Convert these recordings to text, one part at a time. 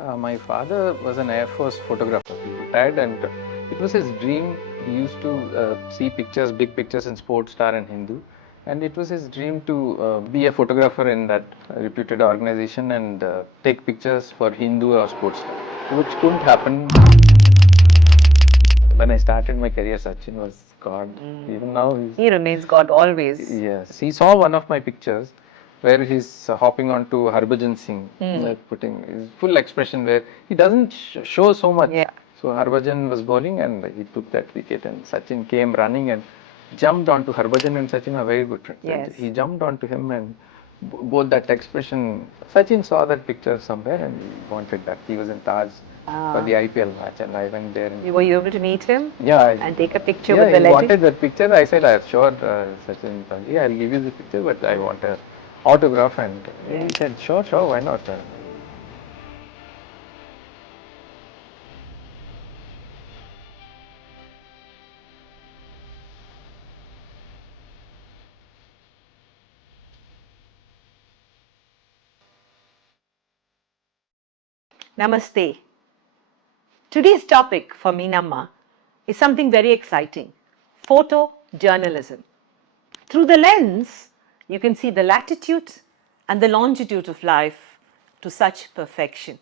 My father was an Air Force photographer. He retired, and it was his dream. He used to see pictures, big pictures in Sports Star and Hindu, and it was his dream to be a photographer in that reputed organization and take pictures for Hindu or Sports Star, which couldn't happen. When I started my career, Sachin was God. Even now, He remains God always. yes, he saw one of my pictures where he's hopping onto Harbhajan Singh, putting his full expression where he doesn't show so much. Yeah. So Harbhajan was bowling and he took that wicket, and Sachin came running and jumped onto Harbhajan, and Sachin are very good friends. Yes. He jumped onto him and both that expression. Sachin saw that picture somewhere and he wanted that. He was in Taj for the IPL match, and I went there. And Were you able to meet him? yeah, and take a picture yeah, with the he legend? wanted that picture. I said, sure, Sachin Tanji, I'll give you the picture, but I want an autograph. And he said, sure, why not? Namaste. Today's topic for Meenamma is something very exciting: photojournalism. Through the lens, you can see the latitude and the longitude of life to such perfection.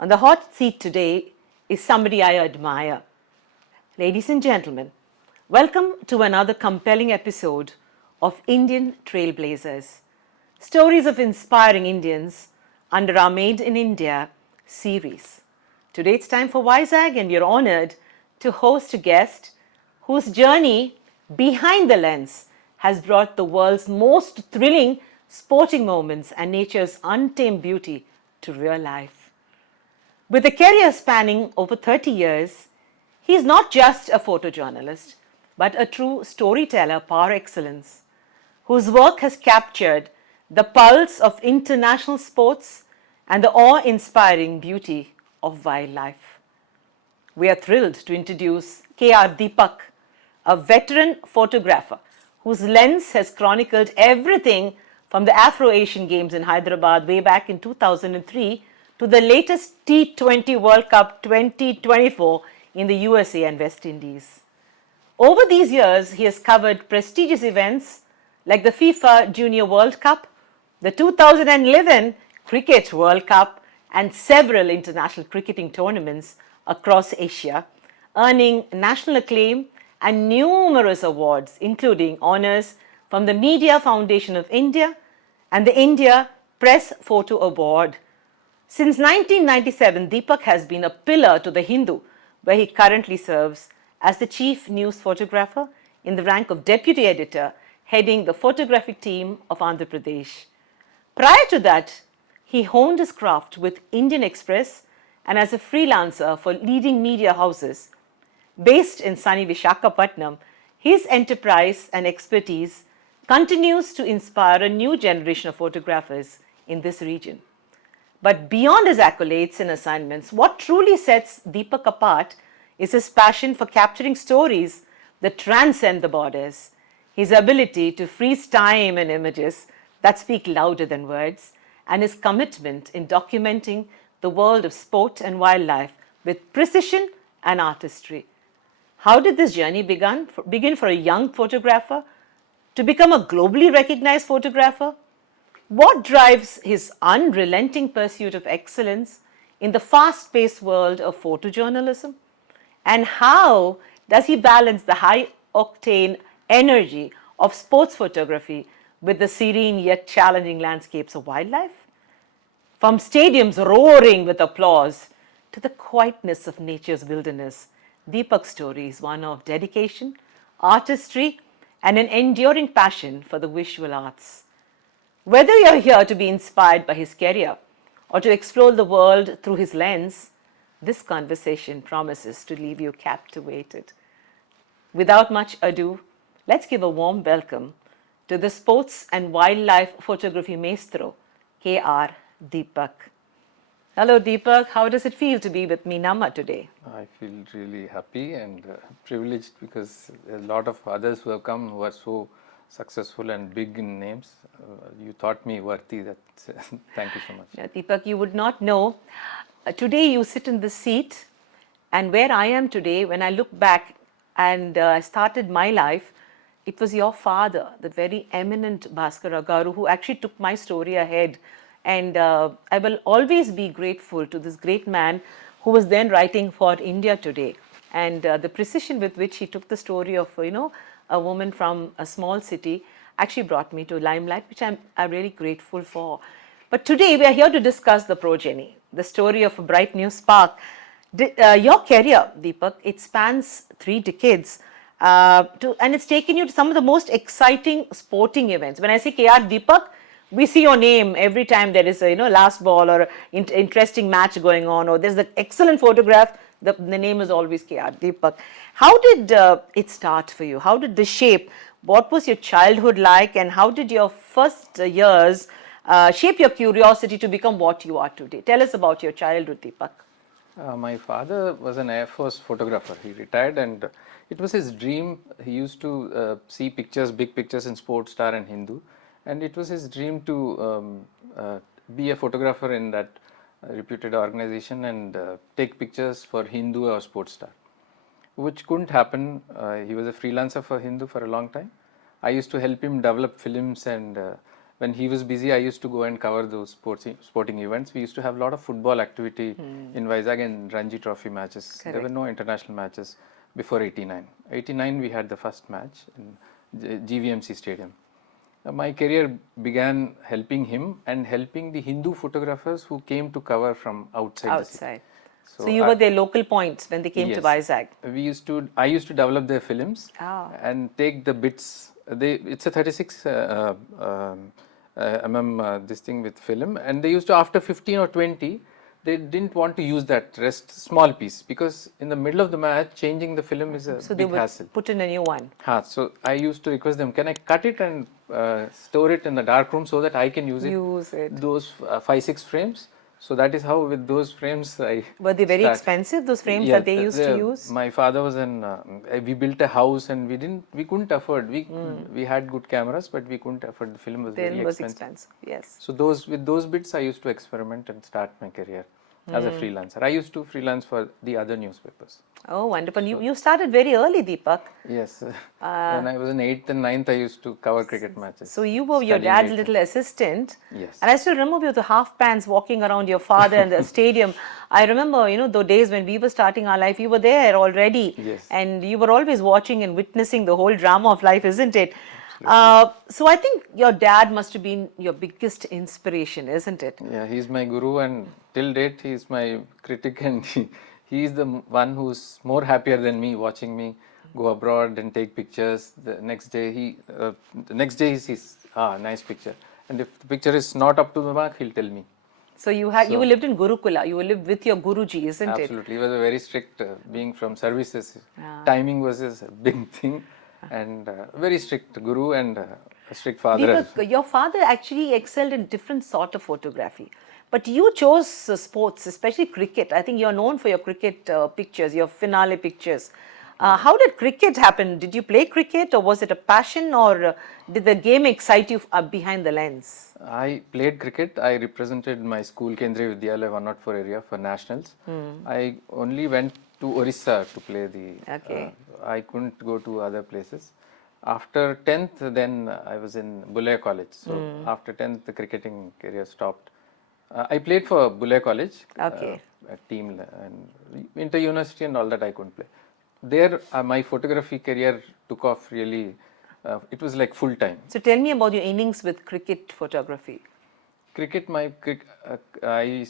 On the hot seat today is somebody I admire. Ladies and gentlemen, welcome to another compelling episode of Indian Trailblazers, stories of inspiring Indians under our Made in India series. Today it's time for Vizag, and we are honored to host a guest whose journey behind the lens has brought the world's most thrilling sporting moments and nature's untamed beauty to real life. With a career spanning over 30 years, he is not just a photojournalist, but a true storyteller par excellence, whose work has captured the pulse of international sports and the awe-inspiring beauty of wildlife. We are thrilled to introduce R Deepak, a veteran photographer whose lens has chronicled everything from the Afro-Asian Games in Hyderabad way back in 2003 to the latest T20 World Cup 2024 in the USA and West Indies. Over these years, he has covered prestigious events like the FIFA Junior World Cup, the 2011 Cricket World Cup, and several international cricketing tournaments across Asia, earning national acclaim and numerous awards, including honors from the Media Foundation of India and the India Press Photo Award. Since 1997, Deepak has been a pillar to the Hindu, where he currently serves as the chief news photographer in the rank of deputy editor, heading the photographic team of Andhra Pradesh. Prior to that, he honed his craft with Indian Express and as a freelancer for leading media houses. Based in sunny Vishakhapatnam, his enterprise and expertise continues to inspire a new generation of photographers in this region. But beyond his accolades and assignments, what truly sets Deepak apart is his passion for capturing stories that transcend the borders, his ability to freeze time and images that speak louder than words, and his commitment in documenting the world of sport and wildlife with precision and artistry. How did this journey begin for a young photographer to become a globally recognized photographer? What drives his unrelenting pursuit of excellence in the fast-paced world of photojournalism? And how does he balance the high-octane energy of sports photography with the serene yet challenging landscapes of wildlife? From stadiums roaring with applause to the quietness of nature's wilderness, Deepak's story is one of dedication, artistry, and an enduring passion for the visual arts. Whether you're here to be inspired by his career or to explore the world through his lens, this conversation promises to leave you captivated. Without much ado, let's give a warm welcome to the sports and wildlife photography maestro, R Deepak. Hello Deepak, how does it feel to be with Meenamma today? I feel really happy and privileged because a lot of others who have come who are so successful and big in names. You thought me worthy. That thank you so much. Deepak, you would not know, Today you sit in this seat, and where I am today, when I look back and I started my life, it was your father, the very eminent Bhaskara Garu, who actually took my story ahead. And I will always be grateful to this great man who was then writing for India Today. And the precision with which he took the story of, a woman from a small city actually brought me to limelight, which I'm really grateful for. But today we are here to discuss the progeny, the story of a bright new spark. Your career, Deepak, it spans 3 decades, and it's taken you to some of the most exciting sporting events. When I say R Deepak, we see your name every time there is a last ball or interesting match going on, or there's an excellent photograph. The name is always R Deepak. How did it start for you? How did this shape? What was your childhood like, and how did your first years shape your curiosity to become what you are today? Tell us about your childhood, Deepak. My father was an Air Force photographer. He retired, and it was his dream. He used to see pictures, big pictures in Sports Star and Hindu, and it was his dream to be a photographer in that reputed organization and take pictures for Hindu or Sports Star, which couldn't happen. He was a freelancer for Hindu for a long time. I used to help him develop films, and when he was busy, I used to go and cover those sporting events. We used to have a lot of football activity in Vizag and Ranji Trophy matches. Correct. There were no international matches before 89. 89 we had the first match in GVMC Stadium. My career began helping him and helping the Hindu photographers who came to cover from outside the city. So you were their local points when they came to Yes. Vizag. I used to develop their films Ah. and take the bits. It's a 36 this thing with film, and they used to, after 15 or 20, they didn't want to use that rest small piece, because in the middle of the match changing the film is a So they big would hassle. put in a new one. So I used to request them, can I cut it and store it in the dark room so that I can use it. Those 5-6 frames. So that is how, with those frames, I Were they very expensive, those frames that they used to use? My father was we built a house, and we couldn't afford. We had good cameras, but we couldn't afford. The film was very expensive. Yes. So with those bits, I used to experiment and start my career as a freelancer. I used to freelance for the other newspapers. Oh, wonderful. You started very early, Deepak. Yes. When I was in 8th and 9th, I used to cover cricket matches. So you were your dad's little assistant. Yes. And I still remember you, the half pants walking around your father in the stadium. I remember, those days when we were starting our life, you were there already. Yes. And you were always watching and witnessing the whole drama of life, isn't it? So I think your dad must have been your biggest inspiration, isn't it? Yeah, he's my guru, and till date he's my critic, and he's the one who's more happier than me watching me go abroad and take pictures. The next day he sees, nice picture, and if the picture is not up to the mark, he'll tell me. So you lived in Gurukula. You lived with your Guruji, isn't it? Absolutely. He was a very strict, being from services. Timing was a big thing, and very strict guru and a strict father. Deepak, your father actually excelled in different sort of photography, but you chose sports, especially cricket. I think you're known for your cricket pictures, your finale pictures. How did cricket happen? Did you play cricket, or was it a passion, or did the game excite you behind the lens? I played cricket. I represented my school, Kendriya Vidyalaya 104 area, for nationals. I only went to Orissa to play I couldn't go to other places. After 10th, then I was in Bulaya College. So after 10th, the cricketing career stopped. I played for Bulaya College, a team, and inter-university and all that I couldn't play. There, my photography career took off really. It was like full time. So tell me about your innings with cricket photography. Cricket, I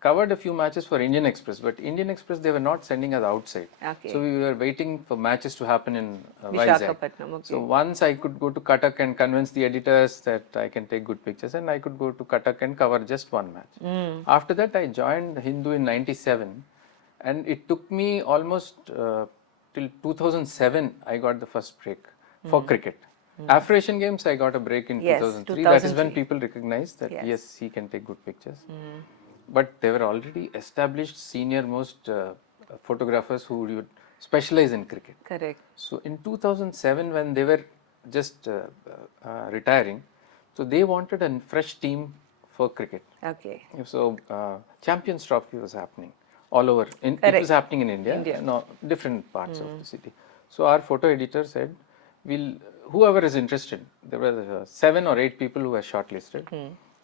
covered a few matches for Indian Express, but Indian Express, they were not sending us outside. So we were waiting for matches to happen in Vizag. So once I could go to Cuttack and convince the editors that I can take good pictures, and I could go to Cuttack and cover just one match. After that, I joined Hindu in 97, and it took me almost till 2007, I got the first break for cricket. Afro-Asian Games, I got a break in 2003. That is when people recognized that yes, he can take good pictures. But there were already established senior most photographers who would specialize in cricket. Correct. So in 2007, when they were just retiring, so they wanted a fresh team for cricket. Okay. So Champions Trophy was happening all over. It was happening in India. No, different parts of the city. So our photo editor said, "We'll whoever is interested." There were 7 or 8 people who were shortlisted,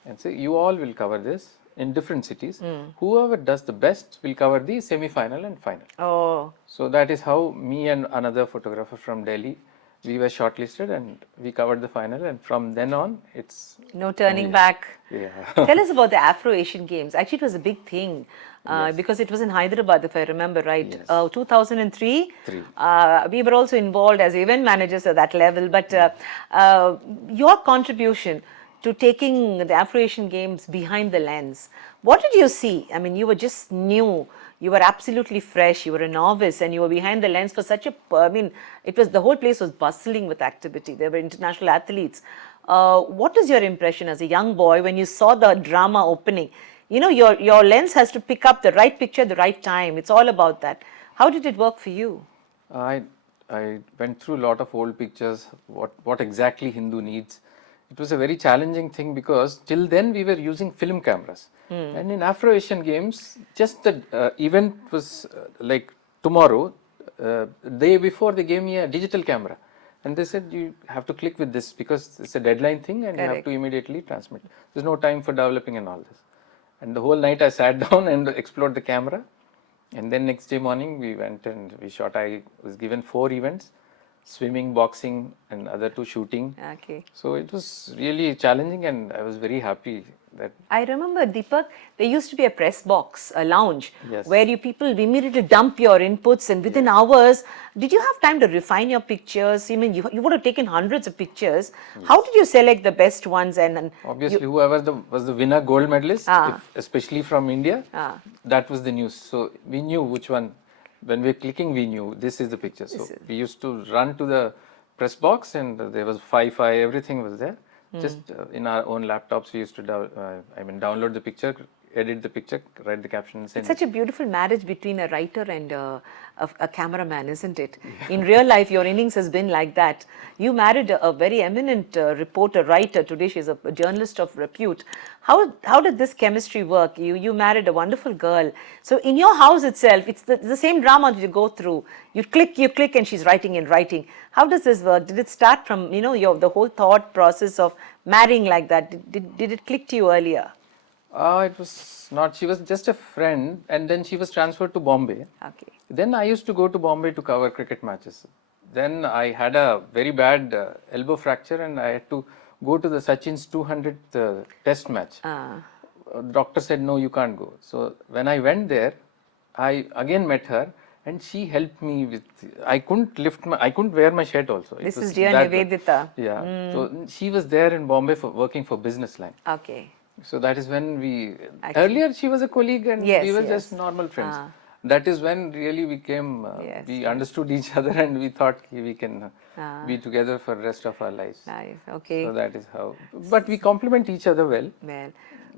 and say you all will cover this in different cities. Whoever does the best will cover the semi-final and final. Oh. So that is how me and another photographer from Delhi, we were shortlisted and we covered the final, and from then on it's no turning back. Yeah. Tell us about the Afro-Asian Games. Actually, it was a big thing because it was in Hyderabad, if I remember right. Yes. 2003. Three. We were also involved as event managers at that level. But your contribution to taking the Afro-Asian Games behind the lens, what did you see? I mean, you were just new. You were absolutely fresh. You were a novice, and you were behind the lens for such a. I mean, it was the whole place was bustling with activity. There were international athletes. What is your impression as a young boy when you saw the drama opening? You know, your lens has to pick up the right picture at the right time. It's all about that. How did it work for you? I went through a lot of old pictures. What exactly Hindu needs. It was a very challenging thing because till then we were using film cameras. And in Afro-Asian Games, just the event was like tomorrow. Day before they gave me a digital camera. And they said you have to click with this because it's a deadline thing and you have to immediately transmit. There's no time for developing and all this. And the whole night I sat down and explored the camera. And then next day morning we went and we shot. I was given 4 events: swimming, boxing, and other 2 shooting. Okay. So it was really challenging, and I was very happy that. I remember, Deepak, there used to be a press box, a lounge, Yes. where you people immediately dump your inputs, and within hours, did you have time to refine your pictures? I mean, you would have taken hundreds of pictures. Yes. How did you select the best ones? And obviously, whoever was the winner gold medalist, especially from India, that was the news. So we knew which one. When we were clicking, we knew this is the picture. So we used to run to the press box, and there was Fi-Fi, everything was there. Just in our own laptops, we used to download the picture, edit the picture, write the caption, and send it's such a beautiful marriage between a writer and a cameraman, isn't it? In real life, your innings has been like that. You married a very eminent reporter, writer. Today, she's a journalist of repute. How did this chemistry work? You married a wonderful girl. So in your house itself, it's the same drama that you go through. You click, and she's writing and writing. How does this work? Did it start from the whole thought process of marrying like that? Did it click to you earlier? It was not. She was just a friend, and then she was transferred to Bombay. Okay. Then I used to go to Bombay to cover cricket matches. Then I had a very bad elbow fracture, and I had to go to the Sachin's 200th test match. Doctor said, no, you can't go. So when I went there, I again met her, and she helped me with. I couldn't wear my shirt also. This is dear Nivedita. Yeah. So she was there in Bombay working for Business Line. Okay. So that is when earlier she was a colleague and we were just normal friends. That is when really we came, we understood each other and we thought we can be together for the rest of our lives. Nice, okay. So that is how, but we complement each other well. Well,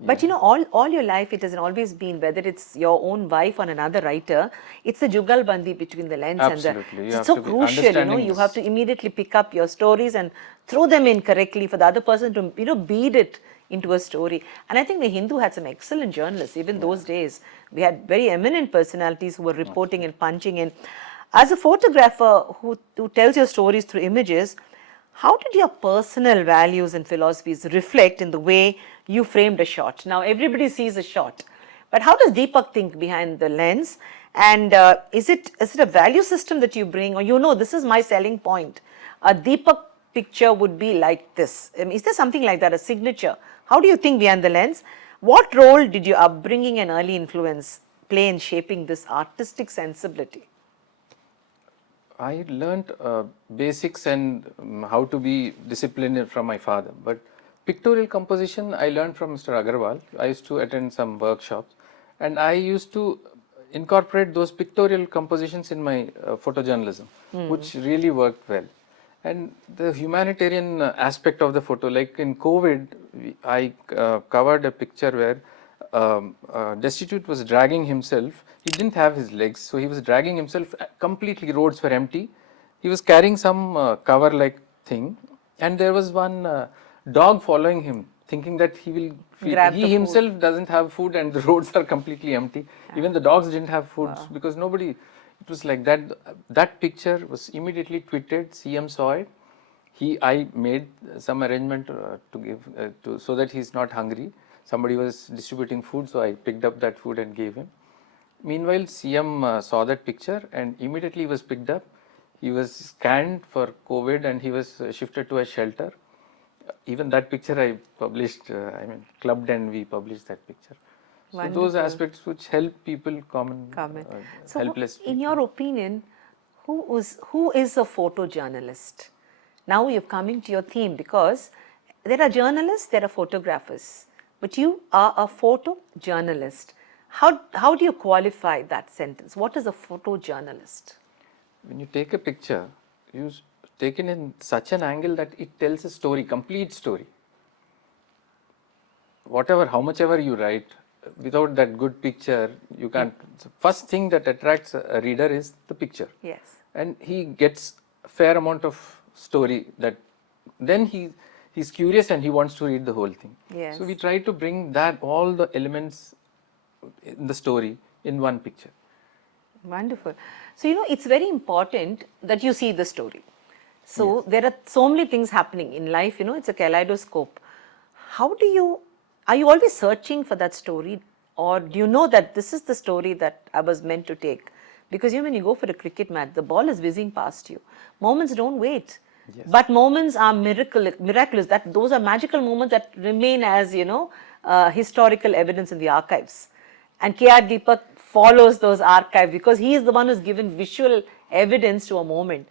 but all your life it has always been, whether it's your own wife or another writer, it's the jugalbandi between the lens Absolutely. and the. It's so crucial, you have to immediately pick up your stories and throw them in correctly for the other person to, bead it into a story. And I think the Hindu had some excellent journalists. Even those days, we had very eminent personalities who were reporting and punching in. As a photographer who tells your stories through images, how did your personal values and philosophies reflect in the way you framed a shot? Now, everybody sees a shot, but how does Deepak think behind the lens? And is it a value system that you bring, or this is my selling point? A Deepak picture would be like this. Is there something like that, a signature? How do you think behind the lens? What role did your upbringing and early influence play in shaping this artistic sensibility? I learned basics and how to be disciplined from my father. But pictorial composition, I learned from Mr. Agarwal. I used to attend some workshops, and I used to incorporate those pictorial compositions in my photojournalism, which really worked well. And the humanitarian aspect of the photo, like in COVID, I covered a picture where destitute was dragging himself. He didn't have his legs, so he was dragging himself. Completely roads were empty. He was carrying some cover-like thing, and there was one dog following him thinking that he will feed. Grab He the himself doesn't have food and the roads are completely empty. Even the dogs didn't have food because nobody, it was like that. That picture was immediately tweeted. CM saw it. I made some arrangement to give so that he's not hungry. Somebody was distributing food, so I picked up that food and gave him. Meanwhile, CM saw that picture and immediately was picked up. He was scanned for COVID and he was shifted to a shelter. Even that picture I published, clubbed and we published that picture. So Wonderful. those aspects which help people, So helpless in people. your opinion, who is a photojournalist? Now you're coming to your theme, because there are journalists, there are photographers, but you are a photojournalist. How do you qualify that sentence? What is a photojournalist? When you take a picture, you take it in such an angle that it tells a story, complete story. Whatever, how much ever you write, without that good picture, you can't. The first thing that attracts a reader is the picture. Yes. And he gets a fair amount of story that then he's curious and he wants to read the whole thing. Yes. So we try to bring that, all the elements in the story in one picture. Wonderful. So, it's very important that you see the story. So, there are so many things happening in life, it's a kaleidoscope. Are you always searching for that story, or do you know that this is the story that I was meant to take? Because when you go for a cricket match, the ball is whizzing past you. Moments don't wait. Yes. But moments are miraculous. Those are magical moments that remain as, historical evidence in the archives. And R Deepak follows those archives because he is the one who's given visual evidence to a moment.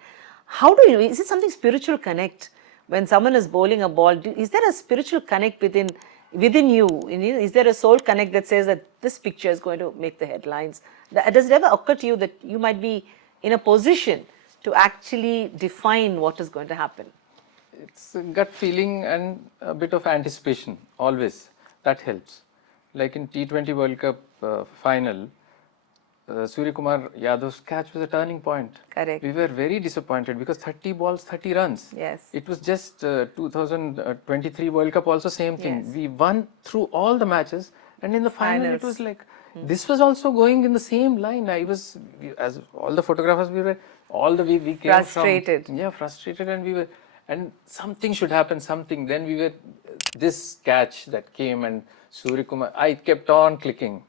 Is it something spiritual connect? When someone is bowling a ball, is there a spiritual connect within you? Is there a soul connect that says that this picture is going to make the headlines? Does it ever occur to you that you might be in a position to actually define what is going to happen? It's a gut feeling and a bit of anticipation, always. That helps. Like in T20 World Cup final, Surya Kumar Yadav's catch was a turning point. Correct. We were very disappointed because 30 balls, 30 runs. Yes. It was just 2023 World Cup also same thing. Yes. We won through all the matches and in the final it was like, this was also going in the same line. As all the photographers, we came frustrated. Frustrated, and something should happen, something. Then this catch that came and Surya Kumar, I kept on clicking.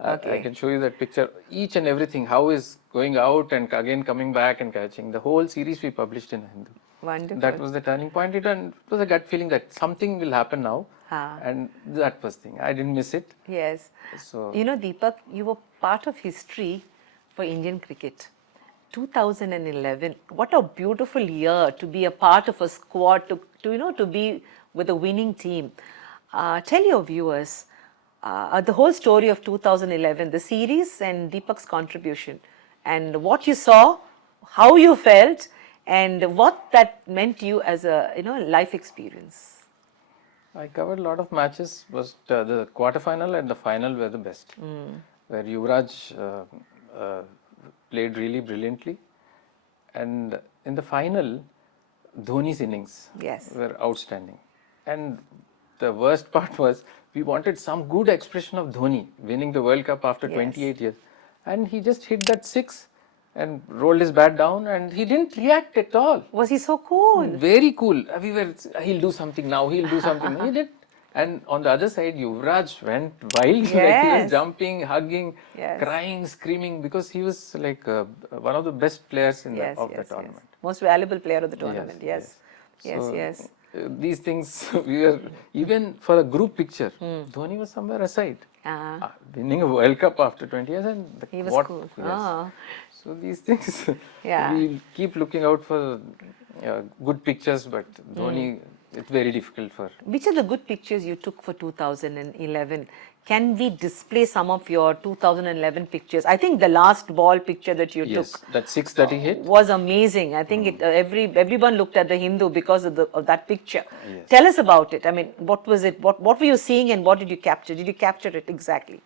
Okay. I can show you that picture, each and everything, how is going out and again coming back and catching. The whole series we published in Hindu. Wonderful. That was the turning point. It was a gut feeling that something will happen now. And that was the thing. I didn't miss it. Yes. So, Deepak, you were part of history for Indian cricket. 2011, what a beautiful year to be a part of a squad, to be with a winning team. Tell your viewers the whole story of 2011, the series and Deepak's contribution, and what you saw, how you felt, and what that meant to you as a life experience. I covered a lot of matches. The quarterfinal and the final were the best, where Yuvraj played really brilliantly, and in the final, Dhoni's innings were outstanding. And the worst part was we wanted some good expression of Dhoni winning the World Cup after 28 years, and he just hit that six and rolled his bat down, and he didn't react at all. Was he so cool? Very cool. He'll do something now, he'll do something. He did. And on the other side, Yuvraj went wild. Like he was jumping, hugging, crying, screaming, because he was like one of the best players in the tournament. Most valuable player of the tournament. Yes. These things, we were, even for a group picture, Dhoni was somewhere aside. Winning a World Cup after 20 years, and he was cool. So these things, we keep looking out for good pictures, but Dhoni, it's very difficult for. Which are the good pictures you took for 2011? Can we display some of your 2011 pictures? I think the last ball picture that you took, that six that he hit, was amazing. I think everyone looked at the Hindu because of that picture. Tell us about it. I mean, what was it? What were you seeing, and what did you capture? Did you capture it exactly?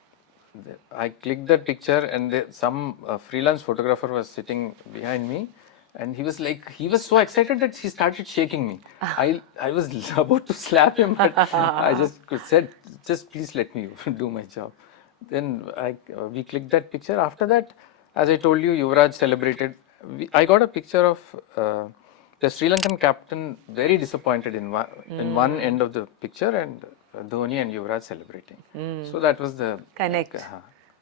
I clicked that picture, and some freelance photographer was sitting behind me, And he was so excited that he started shaking me. I was about to slap him, but I just said, just please let me do my job. Then we clicked that picture. After that, as I told you, Yuvraj celebrated. I got a picture of the Sri Lankan captain very disappointed in one end of the picture, and Dhoni and Yuvraj celebrating. So that was the Connect.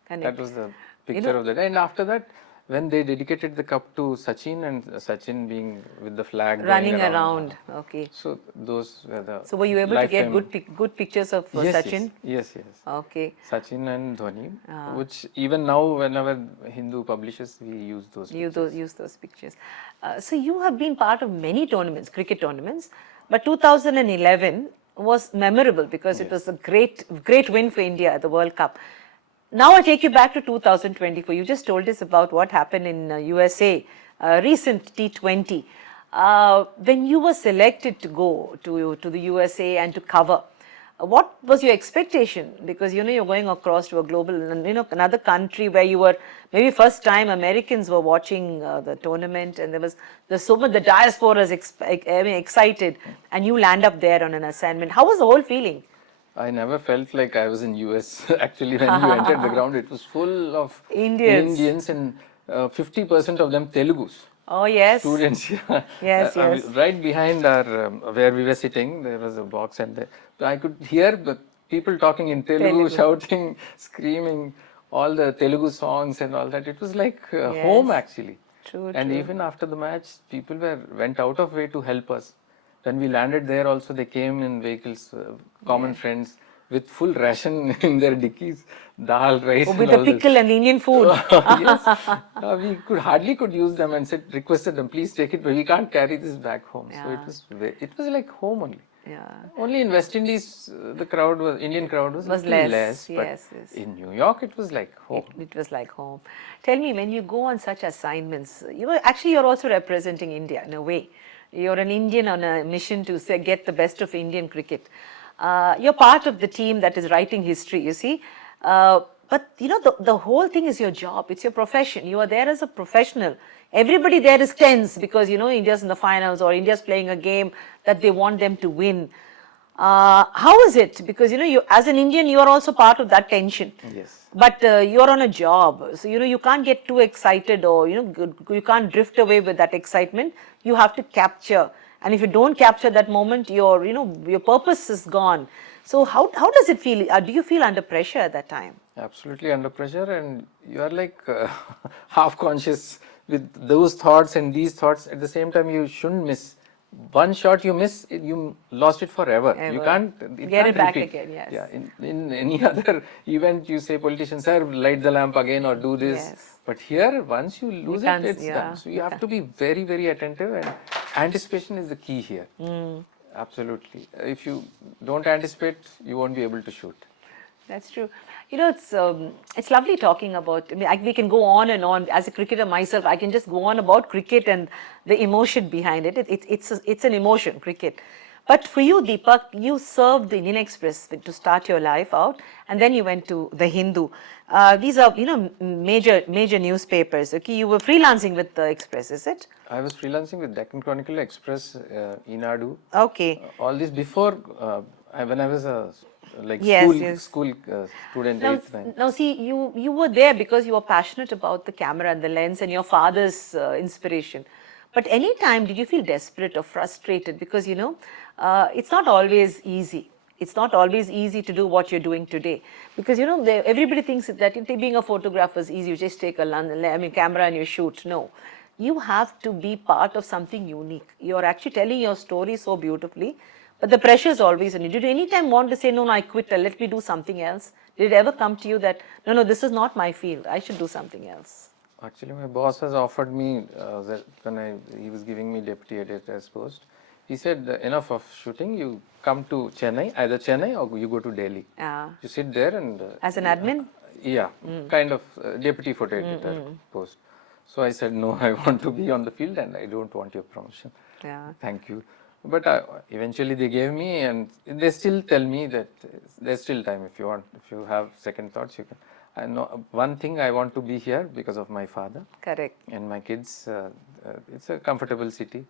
that was the picture of the day. And after that, when they dedicated the cup to Sachin, and Sachin being with the flag Running going around. Okay. So those were the. So were you able to get good pictures of Sachin? Yes. Okay. Sachin and Dhoni, which even now, whenever Hindu publishes, we use those. Use those pictures. So you have been part of many tournaments, cricket tournaments, but 2011 was memorable because it was a great win for India at the World Cup. Now I take you back to 2024. You just told us about what happened in USA, recent T20. When you were selected to go to the USA and to cover, what was your expectation? Because you're going across to a global, another country where you were maybe first time Americans were watching the tournament, and there's so much, the diaspora is excited, and you land up there on an assignment. How was the whole feeling? I never felt like I was in US. Actually, when you entered the ground, it was full of Indians and 50% of them Telugus. Oh yes. Students. Yes. Right behind our where we were sitting, there was a box, and I could hear the people talking in Telugu, shouting, screaming, all the Telugu songs and all that. It was like home actually. True. Even after the match, people went out of way to help us. When we landed there also, they came in vehicles, common friends, with full ration in their dickies, dal, rice. With the pickle and Indian food. Yes. We hardly could use them, and requested them, please take it, but we can't carry this back home. So it was like home only. Yeah. Only in West Indies, the Indian crowd was less. But in New York, it was like home. It was like home. Tell me, when you go on such assignments, you're also representing India in a way. You're an Indian on a mission to get the best of Indian cricket. You're part of the team that is writing history, you see. But the whole thing is your job. It's your profession. You are there as a professional. Everybody there is tense because India's in the finals, or India's playing a game that they want them to win. How is it? Because you as an Indian, you are also part of that tension. Yes. But you're on a job, so you can't get too excited, or you can't drift away with that excitement. You have to capture, and if you don't capture that moment, your purpose is gone. So how does it feel? Do you feel under pressure at that time? Absolutely under pressure, and you are like half conscious with those thoughts and these thoughts. At the same time, you shouldn't miss. One shot you miss, you lost it forever. You can't get it back again. Yes. Yeah. In any other event, you say, politicians, sir, light the lamp again or do this. Yes. But here, once you lose it, it's done. So you have to be very, very attentive, and anticipation is the key here. Absolutely. If you don't anticipate, you won't be able to shoot. That's true. It's lovely talking about. We can go on and on. As a cricketer myself, I can just go on about cricket and the emotion behind it. It's an emotion, cricket. But for you, Deepak, you served the Indian Express to start your life out, and then you went to the Hindu. These are major newspapers. Okay, you were freelancing with the Express, is it? I was freelancing with Deccan Chronicle, Express, Inadu. Okay. All this before when I was a school student. Now see, you were there because you were passionate about the camera and the lens and your father's inspiration. But any time did you feel desperate or frustrated? Because it's not always easy. It's not always easy to do what you're doing today, because everybody thinks that being a photographer is easy. You just take a camera and you shoot. No, you have to be part of something unique. You're actually telling your story so beautifully. But the pressure is always on you. Did you any time want to say, no, I quit, let me do something else? Did it ever come to you that, no, this is not my field, I should do something else? Actually, my boss has offered me, when he was giving me deputy editor's post, he said, enough of shooting, you come to Chennai, either Chennai or you go to Delhi. You sit there and... as an admin? Yeah, kind of deputy photo editor post. So I said, no, I want to be on the field and I don't want your promotion. Yeah. Thank you. But eventually they gave me, and they still tell me that there's still time. If you have second thoughts, you can. I know one thing, I want to be here because of my father. Correct. And my kids, it's a comfortable city,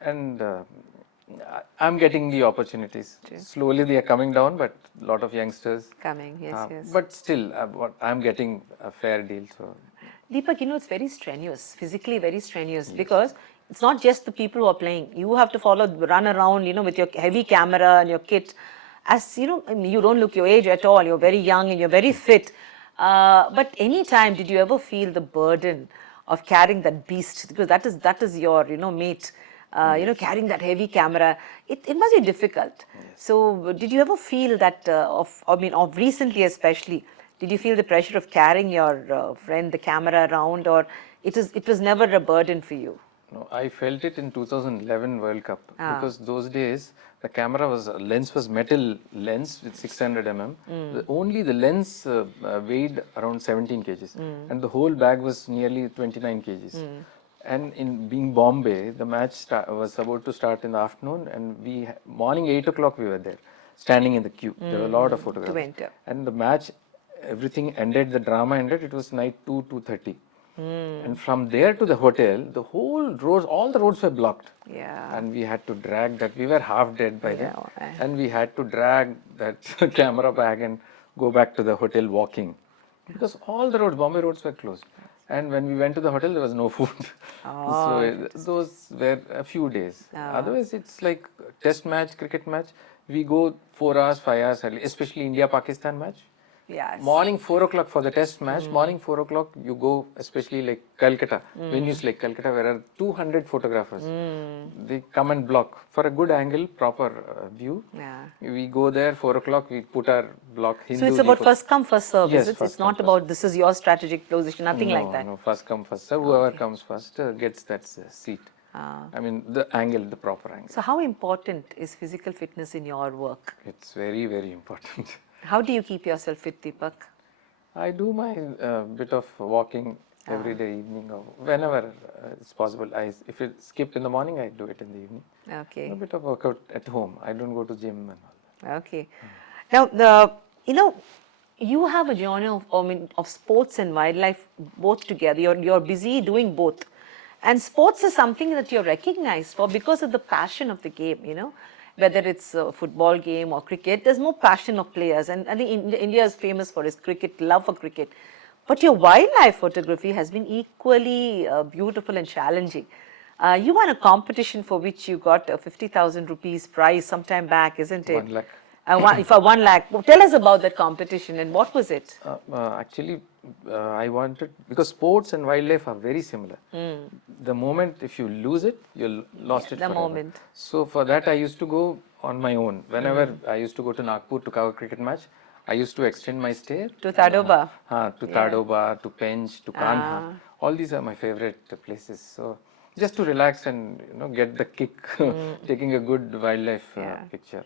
and I'm getting the opportunities. Slowly they are coming down, but a lot of youngsters coming, yes, yes. But still, I'm getting a fair deal. So, Deepak, it's very strenuous, physically very strenuous, because it's not just the people who are playing. You have to run around, with your heavy camera and your kit. As I mean, you don't look your age at all. You're very young and you're very fit. But any time did you ever feel the burden of carrying that beast? Because that is your, mate. Carrying that heavy camera, it must be difficult. So, did you ever feel that, of recently especially, did you feel the pressure of carrying your friend, the camera around, or it was never a burden for you? No, I felt it in 2011 World Cup because those days the camera lens was metal lens with 600 mm. Only the lens weighed around 17 kgs and the whole bag was nearly 29 kgs. And in being Bombay, the match was about to start in the afternoon, and morning 8 o'clock we were there, standing in the queue. There were a lot of photographers. And the match, everything ended, the drama ended, it was night 2:30. And from there to the hotel, all the roads were blocked. Yeah. And we had to drag that, we were half dead by then. And we had to drag that camera bag and go back to the hotel walking. Because all the roads, Bombay roads were closed. And when we went to the hotel, there was no food. So those were a few days. Otherwise, it's like test match, cricket match. We go 4 hours, 5 hours early, especially India-Pakistan match. Yes. Morning 4 o'clock for the test match. Morning 4 o'clock you go, especially like Calcutta, venues like Calcutta, where are 200 photographers. They come and block for a good angle, proper view. Yeah. We go there 4 o'clock. We put our block. Hindu So it's about first come, first serve. Yes, it's not about this is your strategic position. Nothing like that. No, first come, first serve. Whoever comes first gets that seat. I mean the angle, the proper angle. So how important is physical fitness in your work? It's very, very important. How do you keep yourself fit, Deepak? I do my bit of walking every day, evening, or whenever it's possible. If it's skipped in the morning, I do it in the evening. Okay. A bit of workout at home. I don't go to gym and all that. Okay. Now, you have a journey of sports and wildlife both together. You're busy doing both. And sports is something that you're recognized for because of the passion of the game, Whether it's a football game or cricket, there's more passion of players. And I think India is famous for its cricket, love for cricket. But your wildlife photography has been equally beautiful and challenging. You won a competition for which you got a 50,000 rupees prize sometime back, isn't it? 1 lakh. For 1 lakh. Tell us about that competition and what was it? Actually, I wanted, because sports and wildlife are very similar. The moment if you lose it, you lost it the forever. moment. So for that, I used to go on my own. Whenever I used to go to Nagpur to cover cricket match, I used to extend my stay. To Tadoba. To Tadoba, to Pench, to Kanha. All these are my favorite places. So just to relax and get the kick, taking a good wildlife picture.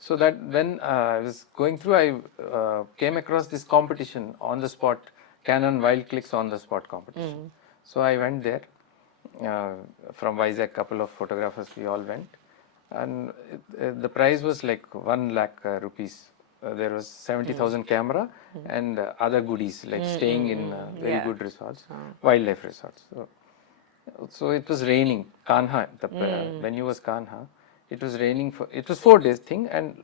So that when I was going through, I came across this competition on the spot, Canon Wild Clicks on the spot competition. So I went there from Vizag, couple of photographers, we all went. And the prize was like 1 lakh rupees. There was 70,000 camera and other goodies like staying in very good resorts, wildlife resorts. So it was raining. Kanha, the venue was Kanha. It was raining it was 4 days thing, and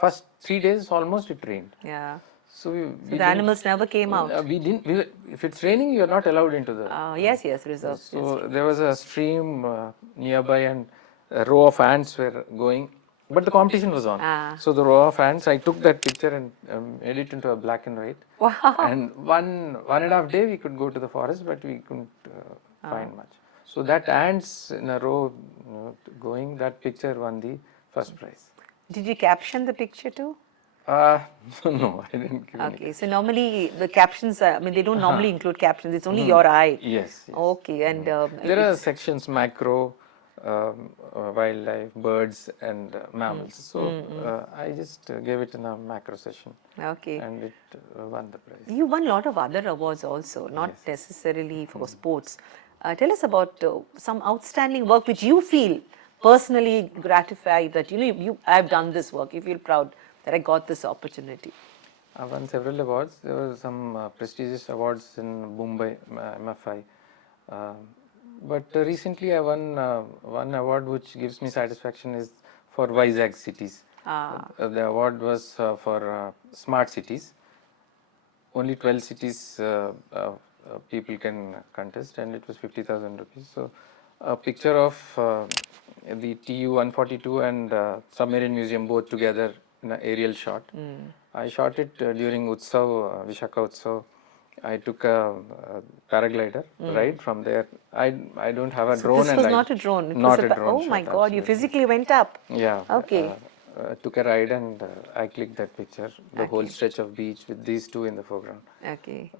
first 3 days almost it rained. Yeah. So the animals never came out. If it's raining, you are not allowed into the. Yes, reserve. So there was a stream nearby, and a row of ants were going, but the competition was on. So the row of ants, I took that picture and made it into a black and white. Wow. And one and a half day we could go to the forest, but we couldn't find much. So that ants in a row going, that picture won the first prize. Did you caption the picture too? No, I didn't give Okay, so normally the captions, they don't normally include captions, it's only your eye. Yes. Okay, and there are sections, macro, wildlife, birds and mammals. So I just gave it in a macro session. Okay. And it won the prize. You won a lot of other awards also, not necessarily for sports. Tell us about some outstanding work which you feel personally gratified that I've done this work. You feel proud that I got this opportunity. I won several awards. There were some prestigious awards in Mumbai, MFI. But recently I won one award which gives me satisfaction is for Vizag cities. The award was for smart cities. Only 12 cities people can contest, and it was 50,000 rupees. So a picture of the Tu-142 and submarine museum both together in an aerial shot. I shot it during Utsav, Vishaka Utsav. I took a paraglider ride from there. I don't have a drone. This was not a drone. It not was a drone oh my shot, God! You absolutely. physically went up. Yeah. Okay. Took a ride and I clicked that picture. The whole stretch of beach with these two in the foreground. Okay.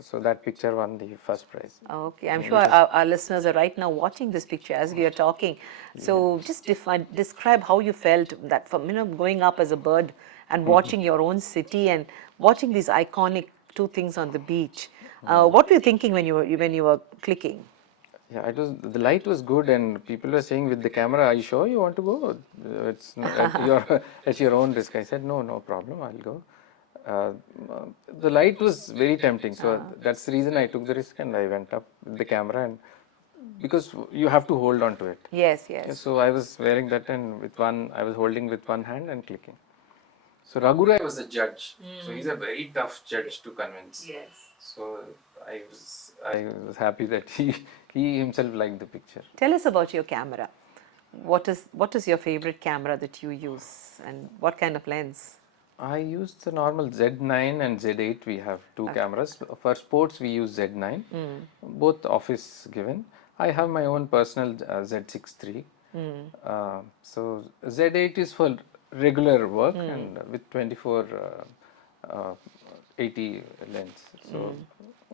So that picture won the first prize. Okay, I'm sure our listeners are right now watching this picture as we are talking. So just describe how you felt that from going up as a bird and watching your own city and watching these iconic two things on the beach. What were you thinking when you were clicking? Yeah, it was, the light was good, and people were saying with the camera, "Are you sure you want to go? It's at your own risk." I said, "No problem, I'll go." The light was very tempting, so that's the reason I took the risk and I went up with the camera, and because you have to hold on to it. Yes, yes. So I was wearing that, and I was holding with one hand and clicking. So Raghurai was the judge. So he's a very tough judge to convince. Yes. So I was happy that he himself liked the picture. Tell us about your camera. What is your favorite camera that you use, and what kind of lens? I use the normal Z9 and Z8. We have two cameras. For sports, we use Z9. Both office given. I have my own personal Z6 III. So Z8 is for regular work and with 24-80 lens. So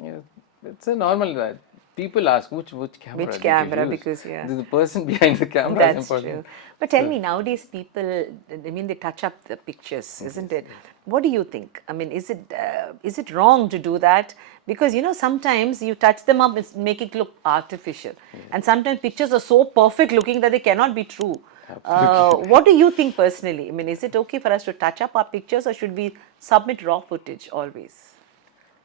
yeah, it's a normal. People ask which camera. Which camera? Because the person behind the camera that's is important. True. But tell me, nowadays people, they touch up the pictures, isn't it? What do you think? I mean, is it wrong to do that? Because sometimes you touch them up and make it look artificial, and sometimes pictures are so perfect looking that they cannot be true. What do you think personally? I mean, is it okay for us to touch up our pictures, or should we submit raw footage always?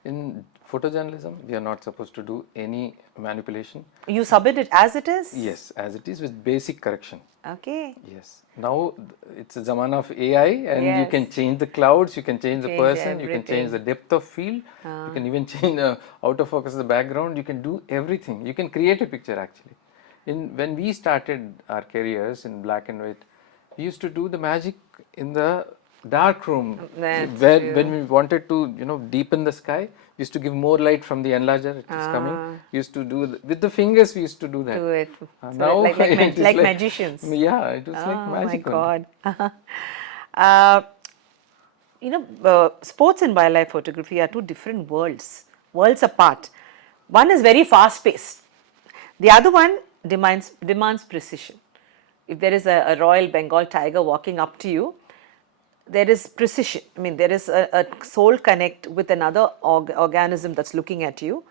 In photojournalism, we are not supposed to do any manipulation. You submit it as it is? Yes, as it is with basic correction. Okay. Yes. Now it's a zamana of AI, and you can change the clouds, you can change the person, you can change the depth of field, you can even change out of focus the background, you can do everything. You can create a picture actually. When we started our careers in black and white, we used to do the magic in the dark room. When we wanted to deepen the sky, we used to give more light from the enlarger. It was coming. We used to do with the fingers. We used to do that. Do it. Now like magicians. Yeah, it was like magic. Oh my God. Sports and wildlife photography are two different worlds apart. One is very fast paced. The other one demands precision. If there is a Royal Bengal tiger walking up to you, there is precision. I mean, there is a soul connect with another organism that's looking at you.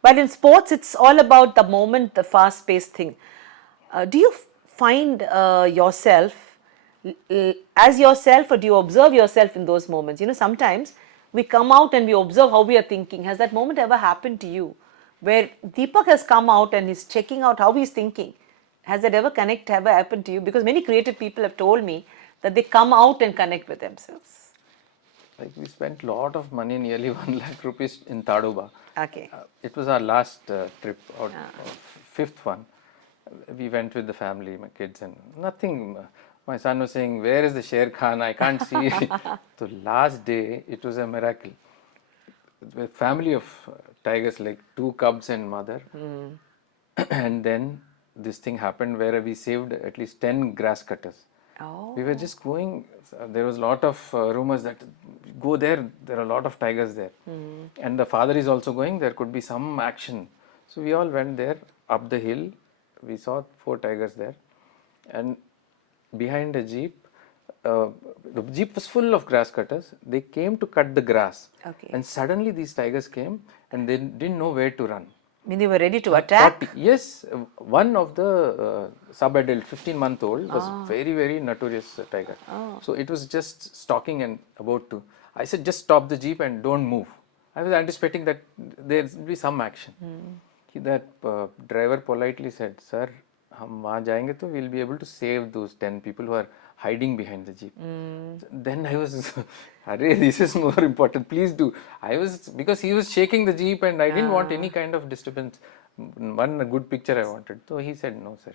But in sports, it's all about the moment, the fast-paced thing. Do you find yourself as yourself, or do you observe yourself in those moments? Sometimes we come out and we observe how we are thinking. Has that moment ever happened to you, where Deepak has come out and he's checking out how he's thinking? Has that ever happened to you? Because many creative people have told me that they come out and connect with themselves. Like, we spent a lot of money, nearly 1 lakh rupees in Tadoba. Okay. It was our last trip, or fifth one. We went with the family, my kids, and nothing. My son was saying, "Where is the Sher Khan? I can't see." The last day, it was a miracle. A family of tigers, like 2 cubs and mother. And then this thing happened where we saved at least 10 grass cutters. Oh. We were just going, there was a lot of rumors that go there are a lot of tigers there. And the father is also going, there could be some action. So we all went there, up the hill, we saw 4 tigers there. And behind a jeep, the jeep was full of grass cutters. They came to cut the grass. Okay. And suddenly these tigers came and they didn't know where to run. I mean, they were ready to attack? Yes, one of the sub-adult, 15-month-old was very, very notorious tiger. So it was just stalking and about to. I said, just stop the jeep and don't move. I was anticipating that there will be some action. That driver politely said, "Sir, हम वहाँ जाएंगे तो we'll be able to save those 10 people who are hiding behind the jeep." Then I was, "Arey, this is more important. Please do." I was, because he was shaking the jeep and I didn't want any kind of disturbance. One good picture I wanted. So he said, "No, sir."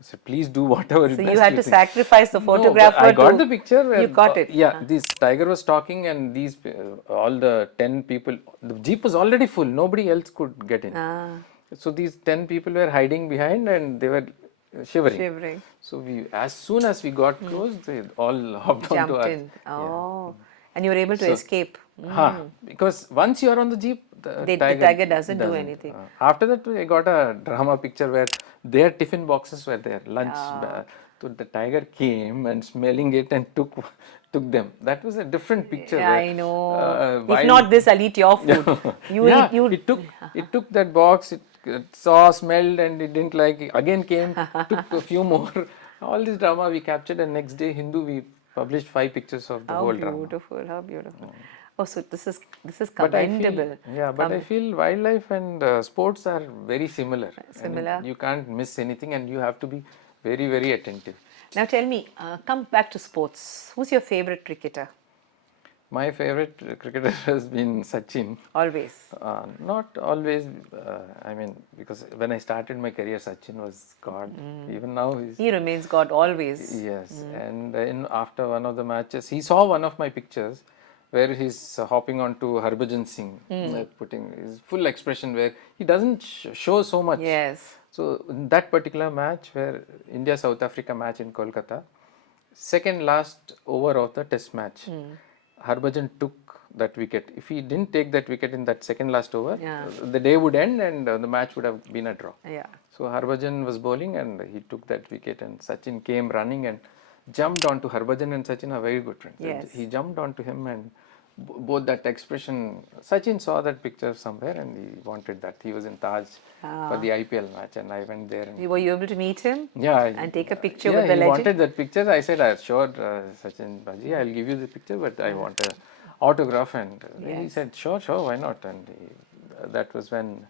I said, "Please do whatever So best you had to think." sacrifice the No, but photographer. I got to, the picture where you got it. yeah, this tiger was talking and these all the 10 people, the jeep was already full, nobody else could get in. So these 10 people were hiding behind and they were shivering. So we, as soon as we got close, they all hopped onto Jumped us. in. Oh, and you were able to So, escape. because once you are on the jeep, The tiger doesn't do anything. After that, I got a drama picture where their tiffin boxes were there, lunch. So the tiger came and smelling it and took them. That was a different picture. Yeah, where, I know. If wild- not this, I'll eat your food. You yeah, eat. You. it took that box. It saw, smelled, and it didn't like it. Again came, took a few more. All this drama we captured, and next day Hindu we published 5 pictures of the How whole drama. beautiful! How beautiful! Oh, so this is But I commendable. feel, but I feel wildlife and sports are very similar. Similar. And you can't miss anything, and you have to be very, very attentive. Now tell me, come back to sports. Who's your favorite cricketer? My favorite cricketer has been Sachin. Always. Not always. I mean, because when I started my career, Sachin was God. Even now, He remains God always. Yes, and after one of the matches, he saw one of my pictures where he's hopping onto Harbhajan Singh, putting his full expression where he doesn't show so much. Yes. So in that particular match, where India-South Africa match in Kolkata, second last over of the test match, Harbhajan took that wicket. If he didn't take that wicket in that second last over, the day would end and the match would have been a draw. Yeah. So Harbhajan was bowling and he took that wicket, and Sachin came running and jumped onto Harbhajan, and Sachin are very good friends. Yes. He jumped onto him and both that expression, Sachin saw that picture somewhere and he wanted that. He was in Taj for the IPL match and I went there. And Were you able to meet him? yeah, and take a picture yeah, with the he legend? wanted that picture. I said, "Sure, Sachin Baji, I'll give you the picture, but I want an autograph." And he said, "Sure, why not?" And that was when.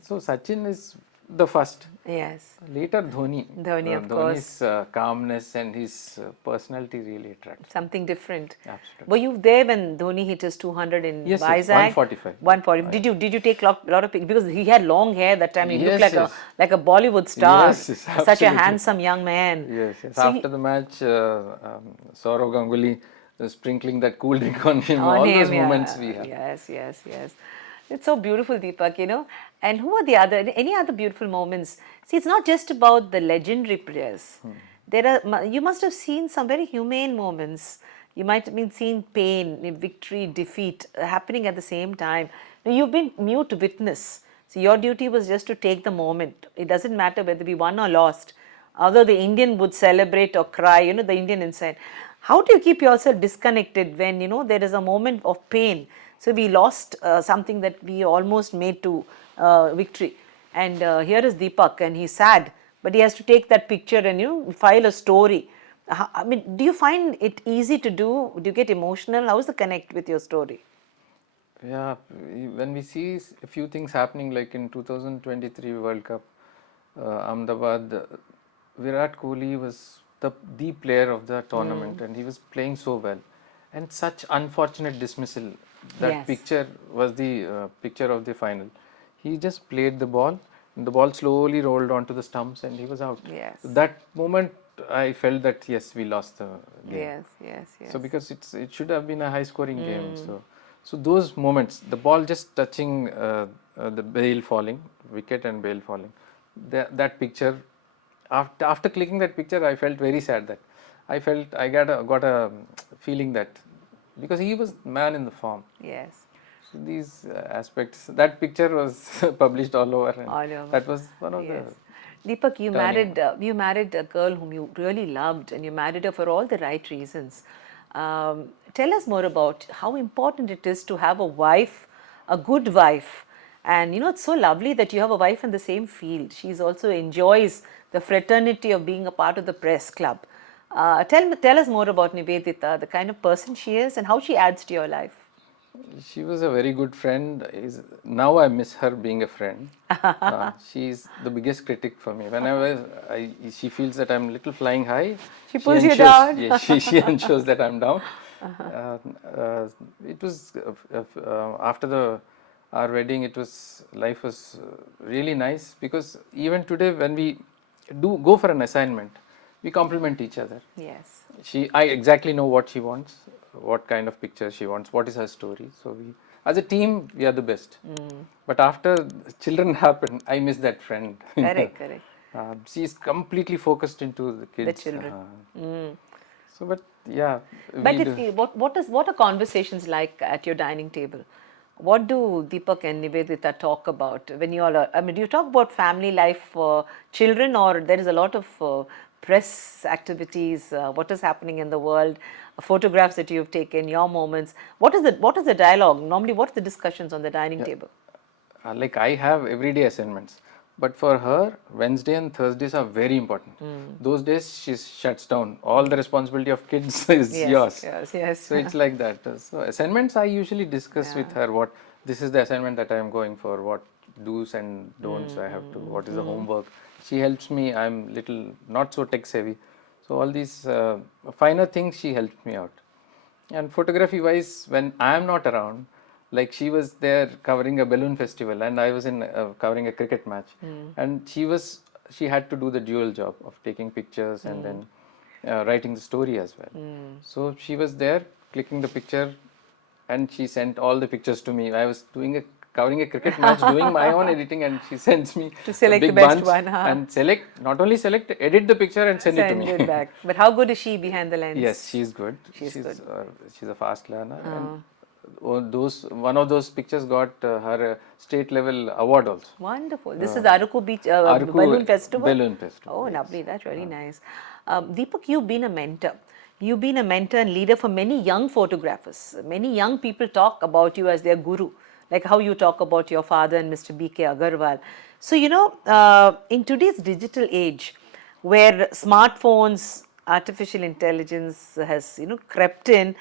So Sachin is the first. Yes. Later, Dhoni. Dhoni, of Dhoni's calmness and his personality really attracted. Something different. Absolutely. Were you there when Dhoni hit his 200 in Yes, Vizag? 145. 140. Did you take lot of pictures? Because he had long hair that time. He looked Yes, like a Bollywood star. Yes, Such a absolutely. handsome young man. Yes. So After the match, Saurav Ganguly sprinkling that cool drink on him. on All him, those moments we have. Yes. It's so beautiful, Deepak, And who are the any other beautiful moments? See, it's not just about the legendary players. You must have seen some very humane moments. You might have been seen pain, victory, defeat happening at the same time. Now, you've been mute witness. So your duty was just to take the moment. It doesn't matter whether we won or lost. Although the Indian would celebrate or cry, the Indian inside. How do you keep yourself disconnected when, there is a moment of pain? So we lost something that we almost made to victory. And here is Deepak and he's sad, but he has to take that picture and, file a story. I mean, do you find it easy to do? Do you get emotional? How is the connect with your story? Yeah, when we see a few things happening like in 2023 World Cup, Ahmedabad, Virat Kohli was the player of the tournament and he was playing so well. And such unfortunate dismissal. That picture was the picture of the final. He just played the ball, and the ball slowly rolled onto the stumps and he was out. Yes. That moment I felt that yes, we lost the game. Yes. So because it should have been a high scoring game. So those moments, the ball just touching the bail falling, wicket and bail falling, that picture, after clicking that picture, I felt very sad that I got a feeling that because he was man in the form. Yes. So these aspects, that picture was published all over. And all over. That was one of the. Deepak, you married a girl whom you really loved, and you married her for all the right reasons. Tell us more about how important it is to have a wife, a good wife. And it's so lovely that you have a wife in the same field. She also enjoys the fraternity of being a part of the press club. Tell us more about Nivedita, the kind of person she is and how she adds to your life. She was a very good friend. Now I miss her being a friend. She's the biggest critic for me. Whenever she feels that I'm little flying high, She she pulls you ensures, down. yeah, she ensures that I'm down. It was after our wedding. Life was really nice, because even today when we do go for an assignment, we complement each other. Yes. I exactly know what she wants, what kind of picture she wants, what is her story. So as a team, we are the best. But after children happen, I miss that friend. Correct, correct. She's completely focused into the The kids. children. So, but yeah, But we do. what are conversations like at your dining table? What do Deepak and Nivedita talk about when you all are? I mean, do you talk about family life for children, or there is a lot of press activities? What is happening in the world? Photographs that you have taken, your moments. What is the dialogue? Normally, what are the discussions on the dining table? Like I have everyday assignments, but for her, Wednesday and Thursdays are very important. Those days she shuts down. All the responsibility of kids is Yes, yours. yes, yes. So it's like that. So assignments I usually discuss with her. What this is the assignment that I am going for. What do's and don'ts I have to. What is the homework? She helps me. I'm little not so tech savvy, so all these finer things she helps me out. And photography wise, when I am not around, like she was there covering a balloon festival, and I was in covering a cricket match, and she had to do the dual job of taking pictures and then writing the story as well. So she was there clicking the picture, and she sent all the pictures to me. I was covering a cricket match, doing my own editing, and she sends me To a select the big best bunch one, and not only select, edit the picture and send it to Send me. it back. But how good is she behind the lens? Yes, she's good. She's good. She's a fast learner, and one of those pictures got her a state level award also. Wonderful. This is the Araku Beach Araku Balloon Festival? Balloon Festival. Oh, yes. lovely. That's very nice. Deepak, you've been a mentor. You've been a mentor and leader for many young photographers. Many young people talk about you as their guru, like how you talk about your father and Mr. B.K. Agarwal. So, in today's digital age, where smartphones, artificial intelligence has, crept in,